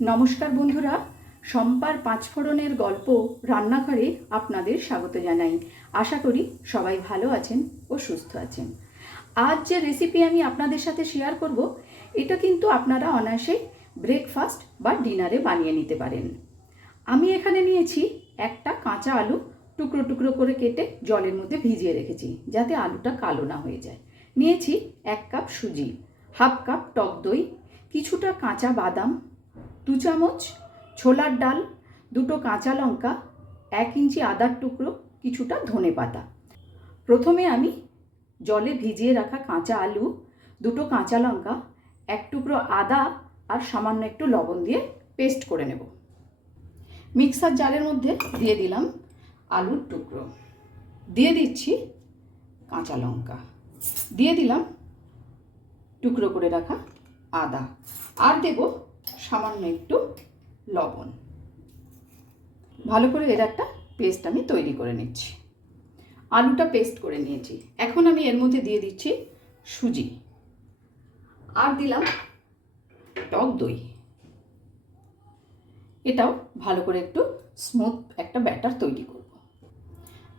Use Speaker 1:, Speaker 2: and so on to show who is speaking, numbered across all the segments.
Speaker 1: নমস্কার বন্ধুরা সম্পার পাঁচফোড়নের গল্প রান্নাঘরে আপনাদের স্বাগত জানাই। আশা করি সবাই ভালো আছেন ও সুস্থ আছেন। আজ যে রেসিপি আমি আপনাদের সাথে শেয়ার করব, এটা কিন্তু আপনারা অনায়াসে ব্রেকফাস্ট বা ডিনারে বানিয়ে নিতে পারেন। আমি এখানে নিয়েছি একটা কাঁচা আলু টুকরো টুকরো করে কেটে জলের মধ্যে ভিজিয়ে রেখেছি, যাতে আলুটা কালো না হয়ে যায়। নিয়েছি এক কাপ সুজি, হাফ কাপ টক দই, কিছুটা কাঁচা বাদাম দু চামচ ছোলার ডাল, দুটো কাঁচা লঙ্কা, এক ইঞ্চি আদার টুকরো, কিছুটা ধনে পাতা। প্রথমে আমি জলে ভিজিয়ে রাখা কাঁচা আলু, দুটো কাঁচা লঙ্কা, এক টুকরো আদা আর সামান্য একটু লবণ দিয়ে পেস্ট করে নেব। মিক্সার জালের মধ্যে দিয়ে দিলাম আলুর টুকরো। দিয়ে দিচ্ছি কাঁচা লঙ্কা। দিয়ে দিলাম টুকরো করে রাখা আদা। আর দেব সামান্য একটু লবণ। ভালো করে এর একটা পেস্ট আমি তৈরি করে নিচ্ছি। আলুটা পেস্ট করে নিয়েছি। এখন আমি এর মধ্যে দিয়ে দিচ্ছি সুজি। আর দিলাম টক দই। এটাও ভালো করে একটু স্মুথ একটা ব্যাটার তৈরি করব।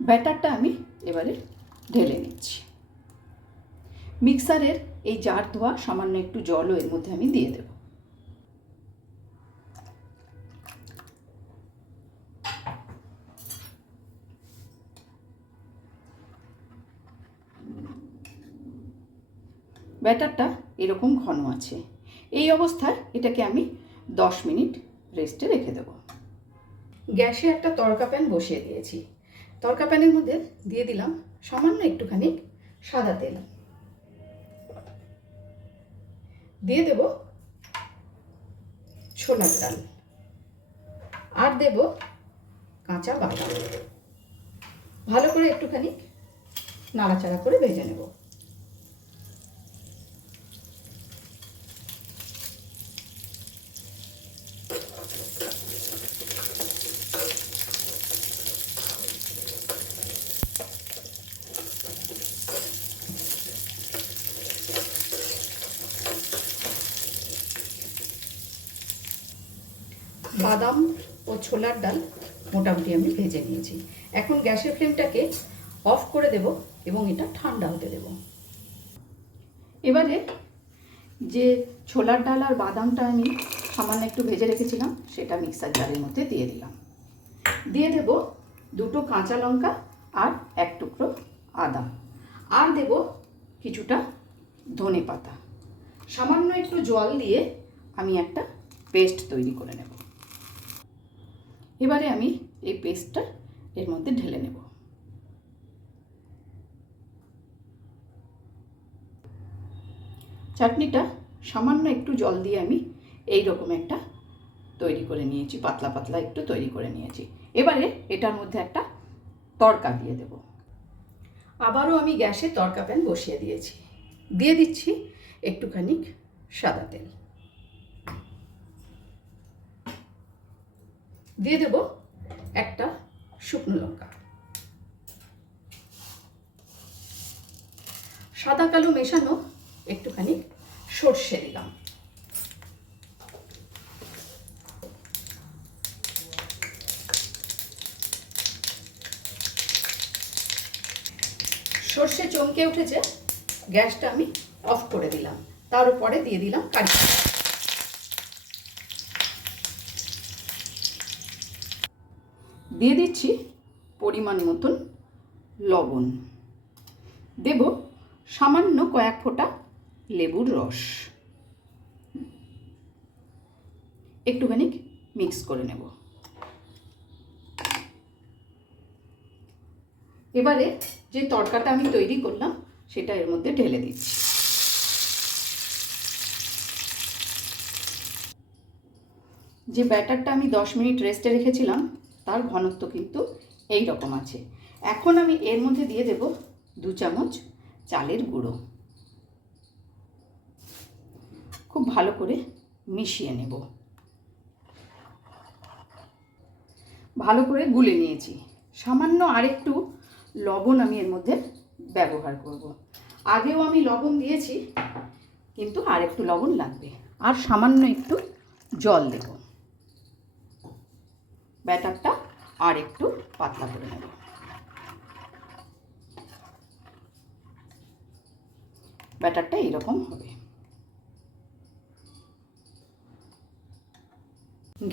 Speaker 1: ব্যাটারটা আমি এবারে ঢেলে নিচ্ছি। মিক্সারের এই জার ধোয়া সামান্য একটু জলও এর মধ্যে আমি দিয়ে দেব। ব্যাটারটা এরকম ঘন আছে। এই অবস্থায় এটাকে আমি দশ মিনিট রেস্টে রেখে দেব। গ্যাসে একটা তড়কা প্যান বসিয়ে দিয়েছি। তড়কা প্যানের মধ্যে দিয়ে দিলাম সামান্য একটুখানি সাদা তেল। দিয়ে দেব ছোলার ডাল। আর দেব কাঁচা বাদাম। ভালো করে একটুখানি নাড়াচাড়া করে ভেজে নেব। বাদাম ও ছোলার ডাল মোটামুটি আমি ভেজে নিয়েছি। এখন গ্যাসের ফ্লেমটাকে অফ করে দেব এবং এটা ঠান্ডা হতে দেব। এবারে যে ছোলার ডাল আর বাদামটা আমি সামান্য একটু ভেজে রেখেছিলাম, সেটা মিক্সার জারের মধ্যে দিয়ে দিলাম। দিয়ে দেব দুটো কাঁচা লঙ্কা আর এক টুকরো আদা। আর দেব কিছুটা ধনে পাতা। সামান্য একটু জল দিয়ে আমি একটা পেস্ট তৈরি করে নেব। এবারে আমি এই পেস্টটা এর মধ্যে ঢেলে নেব। চাটনিটা সামান্য একটু জল দিয়ে আমি এই রকম একটা তৈরি করে নিয়েছি, পাতলা পাতলা একটু তৈরি করে নিয়েছি। এবারে এটার মধ্যে একটা তড়কা দিয়ে দেব। আবারও আমি গ্যাসে তড়কা প্যান বসিয়ে দিয়েছি। দিয়ে দিচ্ছি একটুখানি সাদা তেল। দিয়ে দেব একটা শুকনো লঙ্কা। সাদা কালো মেশানো একটুখানি সর্ষে দিলাম। সর্ষে চমকে উঠেছে, গ্যাসটা আমি অফ করে দিলাম। তার উপরে দিয়ে দিলাম কারি দিয়ে দিচ্ছি পরিমাণ মতন লবণ। দেব সামান্য কয়েক ফোঁটা লেবুর রস। একটুখানি মিক্স করে নেব। এবারে যে তড়কাটা আমি তৈরি করলাম, সেটা এর মধ্যে ঢেলে দিচ্ছি। যে ব্যাটারটা আমি দশ মিনিট রেস্টে রেখেছিলাম তার ঘনত্ব কিন্তু এই রকম আছে। এখন আমি এর মধ্যে দিয়ে দেব দু চামচ চালের গুঁড়ো। খুব ভালো করে মিশিয়ে নেব। ভালো করে গুলে নিয়েছি। সামান্য আরেকটু লবণ আমি এর মধ্যে ব্যবহার করব। আগেও আমি লবণ দিয়েছি, কিন্তু আরেকটু লবণ লাগবে। আর সামান্য একটু জল দেব। ব্যাটারটা আর একটু পাতলা করে নেব। ব্যাটারটা এইরকম হবে।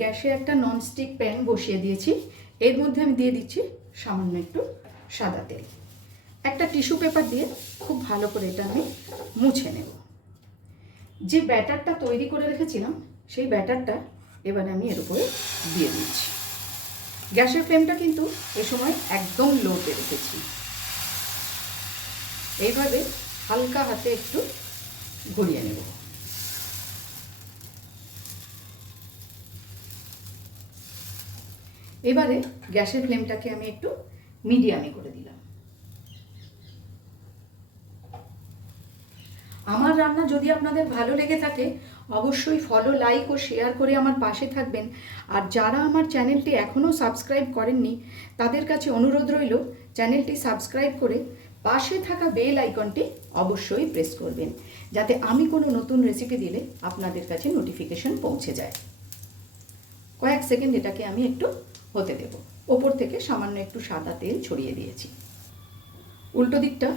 Speaker 1: গ্যাসে একটা ননস্টিক প্যান বসিয়ে দিয়েছি। এর মধ্যে আমি দিয়ে দিচ্ছি সামান্য একটু সাদা তেল। একটা টিস্যু পেপার দিয়ে খুব ভালো করে এটা আমি মুছে নেব। যে ব্যাটারটা তৈরি করে রেখেছিলাম, সেই ব্যাটারটা এবারে আমি এর উপরে দিয়ে দিচ্ছি। গ্যাসের ফ্লেমটা কিন্তু এ সময় একদম লোতে রেখেছি। এইভাবে হালকা হাতে একটু ঘুরিয়ে নেব। এবারে গ্যাসের ফ্লেমটাকে আমি একটু মিডিয়ামে করে দিলাম। আমার রান্না যদি আপনাদের ভালো লেগে থাকে, অবশ্যই ফলো লাইক ও শেয়ার করে আমার পাশে থাকবেন। আর যারা আমার চ্যানেলটি এখনও সাবস্ক্রাইব করেননি, তাদের কাছে অনুরোধ রইল চ্যানেলটি সাবস্ক্রাইব করে পাশে থাকা বেল আইকনটি অবশ্যই প্রেস করবেন, যাতে আমি কোনো নতুন রেসিপি দিলে আপনাদের কাছে নোটিফিকেশন পৌঁছে যায়। কয়েক সেকেন্ড এটাকে আমি একটু হতে দেব। ওপর থেকে সামান্য একটু সাদা তেল ছড়িয়ে দিয়েছি। উল্টো দিকটা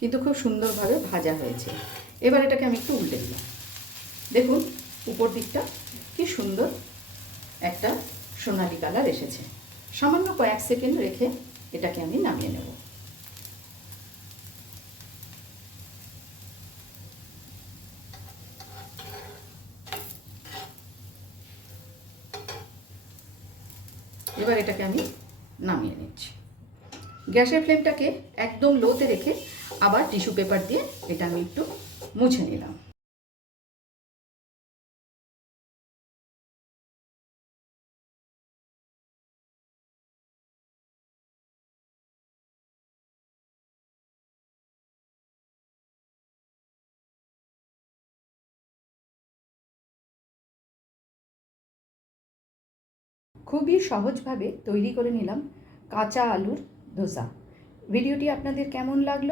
Speaker 1: কিন্তু খুব সুন্দরভাবে ভাজা হয়েছে। এবার এটাকে আমি একটু উল্টে দিলাম। দেখুন, উপর দিকটা কি সুন্দর একটা সোনালি কালার এসেছে। সামান্য কয়েক সেকেন্ড রেখে এটাকে আমি নামিয়ে নেব। এবার এটাকে আমি নামিয়ে নিচ্ছি। গ্যাসের ফ্লেমটাকে একদম লোতে রেখে আবার টিস্যু পেপার দিয়ে এটা আমি একটু মুছে নিলাম। খুবই সহজভাবে তৈরি করে নিলাম কাঁচা আলুর ধোসা ভিডিওটি আপনাদের কেমন লাগল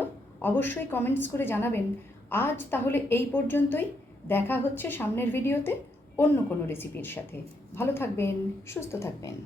Speaker 1: অবশ্যই কমেন্টস করে জানাবেন। আজ তাহলে এই পর্যন্তই। দেখা হচ্ছে সামনের ভিডিওতে অন্য কোনো রেসিপির সাথে। ভালো থাকবেন, সুস্থ থাকবেন।